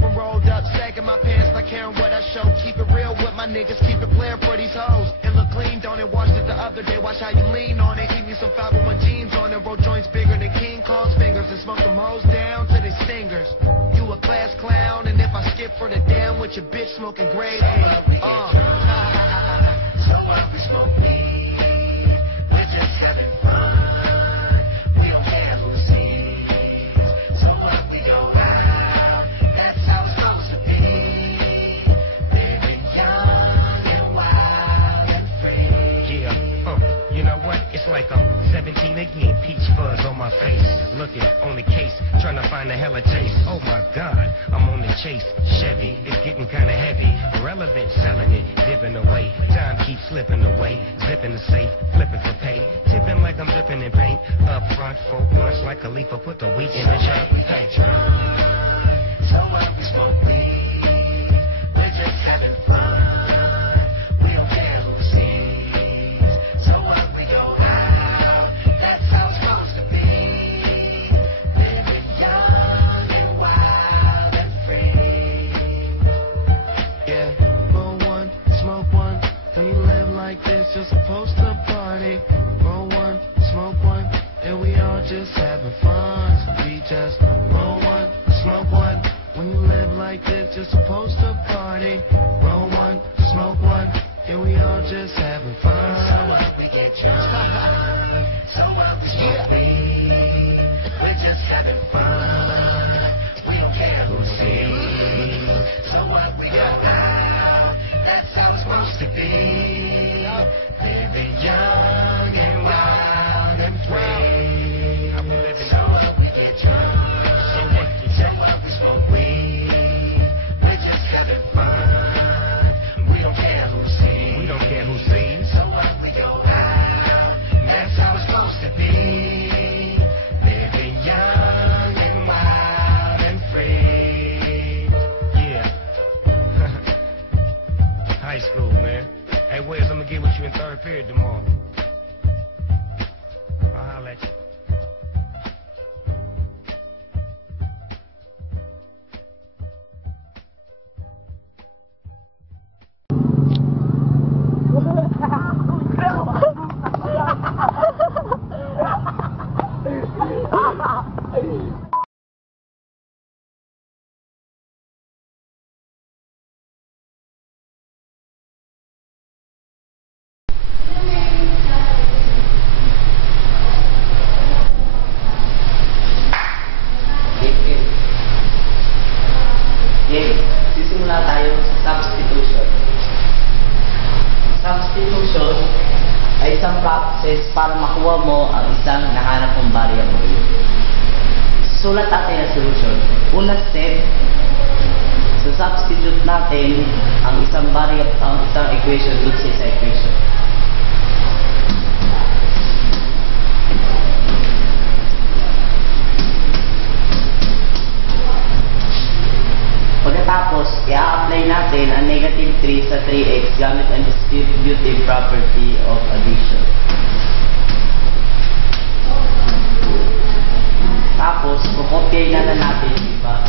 Keeping rolled up, sagging my pants, not caring what I show. Keep it real with my niggas, keep it clear for these hoes. And look clean, don't it? Watched it the other day, watch how you lean on it. Eat me some 501 jeans on it, roll joints bigger than King Kong's fingers. And smoke them hoes down to their stingers. You a class clown, and if I skip for the damn with your bitch smoking grade A. So what we smoke weed, we're just having fun. We don't care who sees. So what we go out, that's how it's supposed to be. Living young and wild and free. Yeah, you know what? It's like I'm 17 again, peach fuzz on my face. Looking on the case, trying to find a hella taste. Oh my God, I'm on the chase. Chevy, it's getting kinda heavy. Relevant, selling it, dipping away. Time keeps slipping away. Zipping the safe, flipping for pay. Tipping like I'm dripping in paint. Up front, 4 points like Khalifa, put the wheat in the jar. Hey. So what we smoke weed, we're just having fun. We don't care who sees. So what we go out, that's how it's supposed to be. Living young and wild and free. Yeah, roll one, smoke one. When you live like this, you're supposed to party. Roll one, smoke one, and we all just having fun. So we just roll one, smoke one. When you live like this, you're supposed to party. Roll one, smoke one, and we all just having fun. So what we get drunk, so what we smoke weed, we're just having fun. We don't care who sees. So what we go out, that's how it's supposed to be. Living young and wild and free. I'm living So what we get drunk, so what we smoke weed, we're just having fun. We don't care who sees. We don't care who sees. So what we go out, that's how it's supposed to be. Living young and wild and free. Yeah. High school, man. Hey, Wes, I'm gonna get with you in third period tomorrow. I'll holler at you. Okay, sisimula tayo sa substitution. Substitution ay isang process para makuha mo ang isang nahanap mong variable. Sulat natin ang solution. Unang step, substitute natin ang isang variable, ang isang equation dito sa isang equation. Pagkatapos, i-apply natin ang negative 3 sa 3x gamit ang distributive property of addition. Tapos, kukopyahin na natin yung iba.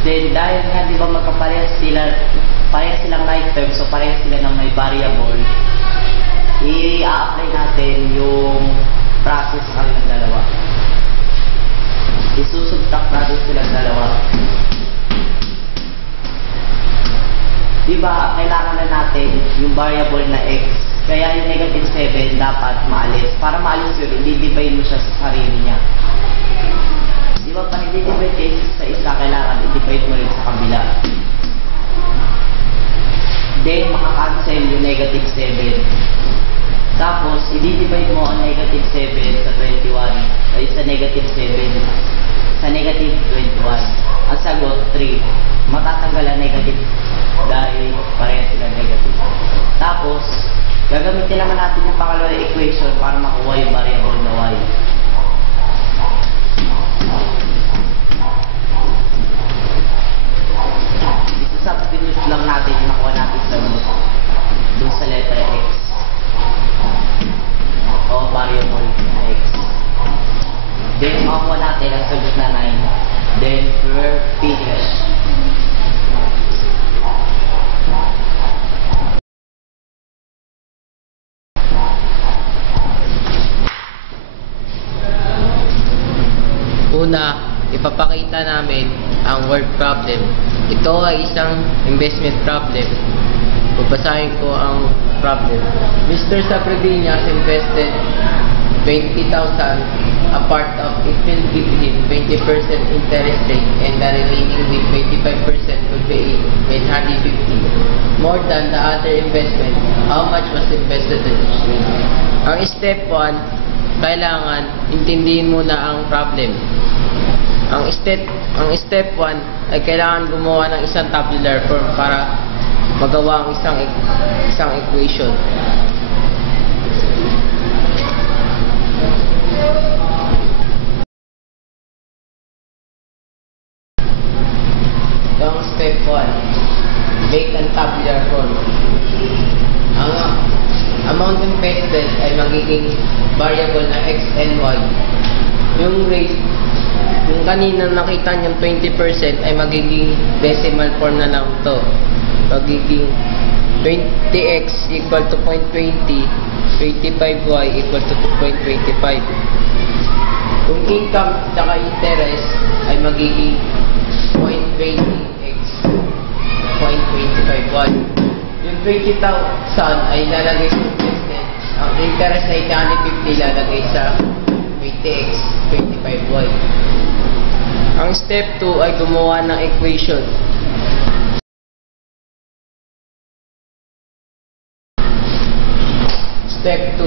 Then, dahil nga di ba magkaparehas silang like term, so parehas sila ng may variable, i-apply natin yung process sa kanilang dalawa. Isusubtract natin silang dalawa. Diba, kailangan na natin yung variable na x. Kaya yung negative 7 dapat maalis. Para maalis yun, i-divide mo siya sa sarili niya. Diba, pag i-divide kayo sa isa, kailangan i-divide mo rin sa kabila. Then, makakancel yung negative 7. Tapos, i-divide mo ang negative 7 sa 21. Ay, sa negative 7. Sa negative 21. Ang sagot, 3. Matatanggal ang negative dahil parehas sila negative. Tapos, gagamitin naman natin yung pangalawang equation para makuha yung variable na y. Isasubstitute lang natin yung nakuha natin sa dun sa letter x. O variable na x. Then, makuha natin ang sagot na 9. Then, ipapakita namin ang word problem. Ito ay isang investment problem. Babasahin ko ang problem. Mr. Sabredinas invested 20,000. A part of it will give him 20% interest rate and the remaining with 25% will be 850. More than the other investment. How much was invested in each way? Ang step 1, kailangan intindihin muna ang problem. Ang step 1 ay kailangan gumawa ng isang tabular form para magawa ang isang equation. Ito ang step 1. Make ang tabular form. Ang amount invested ay magiging variable na x and y. Yung rate, yung kanina nakita niyong 20% ay magiging decimal form na lang to. Magiging 20x equal to 0.20, 25y equal to 2.25. Kung income at interest ay magiging 0.20x, 0.25y. Yung 20,000 ay lalagay sa investment. Ang interest ay 50 lalagay sa 20x, 25y. Ang step 2 ay gumawa ng equation. Step 2.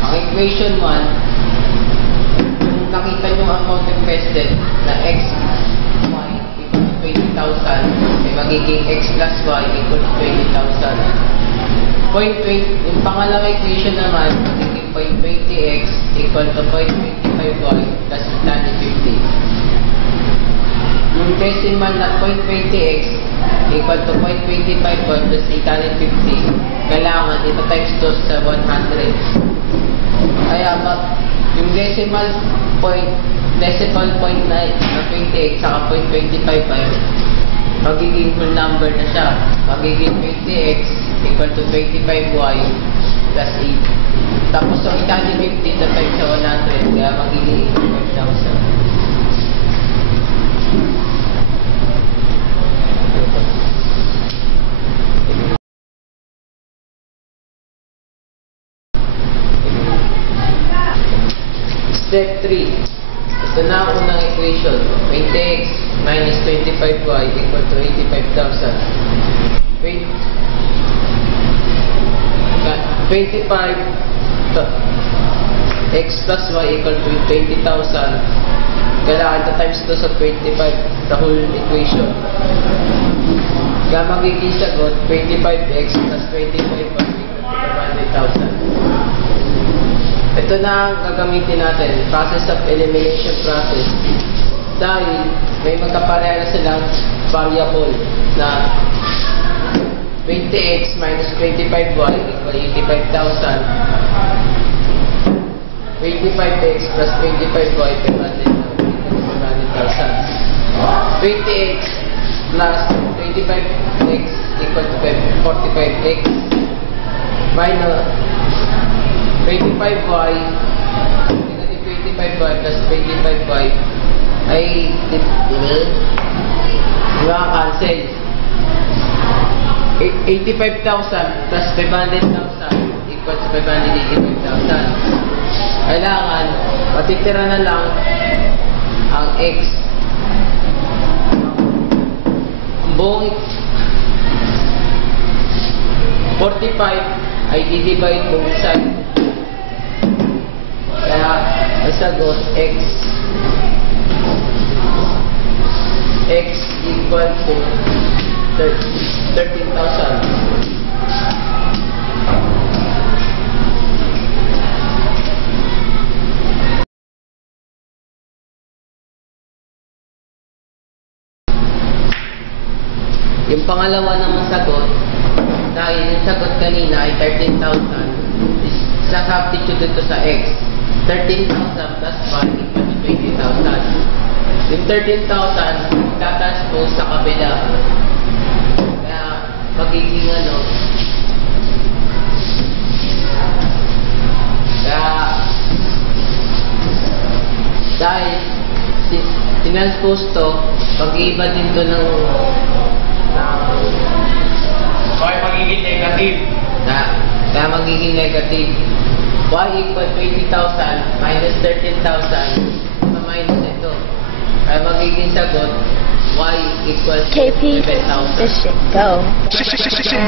Ang equation 1, yung nakita nyo ang amount invested na x, y equal to 20,000, ay magiging x plus y equal to 20,000. Yung pangalawang equation naman, magiging 0.20x equal to 0.25y plus 850. Yung decimal na 0.20x equal to 0.25y plus 850, kailangan ito times 2 sa 100. Kaya yung decimal point na 20x saka 0.25y, magiging full number na siya. Magiging 20x equal to 25y plus 8. Tapos yung 850 na times sa 100, kaya magiging 5,000. Step 3. Ito na ang unang equation. 20x minus 25y equal to 85,000. 25x plus y equal to 20,000. Kailangan ito times 2 sa 25, the whole equation. Kaya magiging sagot 25x plus 25y equal to 500,000. Ito na ang gagamitin natin, process of elimination process. Dahil may magkapareha na silang variable na 20x minus 25y equal 85,000. 25x plus 25y 500,000. 20x plus 25x equal to 45x minus 25y, negative 25y plus 25y ay cancel. 85,000 plus 500,000 equals to 585,000. Kailangan matitira na lang ang x. Ang buong 45 ay di-divide both sides. Kaya, ang sagot, x equal to 13,000. Yung pangalawa namang sagot, dahil yung sagot kanina ay 13,000, sa-substitute ito sa x. 13,000 plus 5 equal to 20,000. Yung 13,000, tatranspose sa kabila. Kaya, magiging ano, dahil Tinranspose to, pag-iiba din to ng Bakit magiging negative? kaya magiging negative. Y equal 20,000 minus 13,000 minus ito. Kaya magiging sagot Y equals KP, 7,000. this shit go.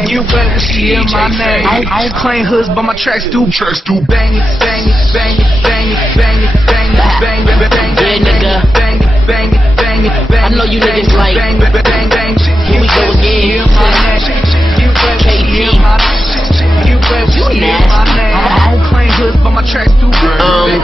You better see in my name. I don't claim hoods, but my tracks do bang it, bang it, bang it, bang it, bang it, bang it, bang it, bang it, Yeah, nigga. bang it, bang it, bang it, bang it. I know you niggas like, bang it, bang bang. here we go again. You better see in my name. You better see in my name. I don't claim hoods, but my tracks do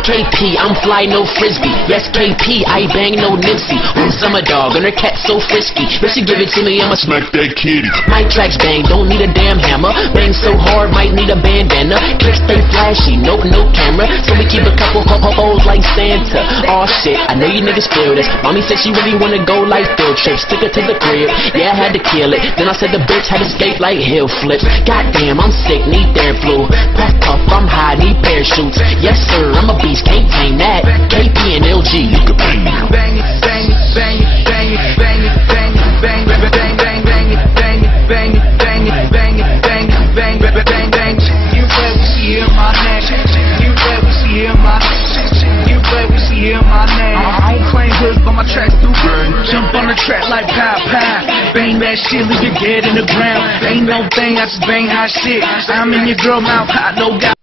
KP, I'm fly, no frisbee. Yes, KP, I bang no Nipsey. Summer dog, and her cat so frisky. If she give it to me, I'ma smack that kitty. My tracks bang, don't need a damn hammer. Bang so hard, might need a bandana. Clips stay flashy, no camera. So we keep a couple hoes like Santa. Aw shit, I know you niggas feel this. Mommy said she really wanna go like field trips. Took her to the crib, yeah, I had to kill it. Then I said the bitch had to skate like hill flips. Goddamn, I'm sick, need air flu. Puff puff, I'm high, need parachutes. Yes sir, I'm a beast, can't tame that. KP and LG, you can bang it. Bang it, bang it, bang it, bang it, bang it, bang it, bang it, bang bang, bang it, bang it, bang it, bang it, bang it, bang it, bang bang bang. You better see in my name. You better see in my name. You better see in my name. I don't claim hoods, but my tracks do burn. Jump on the track like pow pow. Bang that shit, leave you dead in the ground. Ain't no thing, I just bang hot shit. I'm in your girl mouth, hot, no doubt.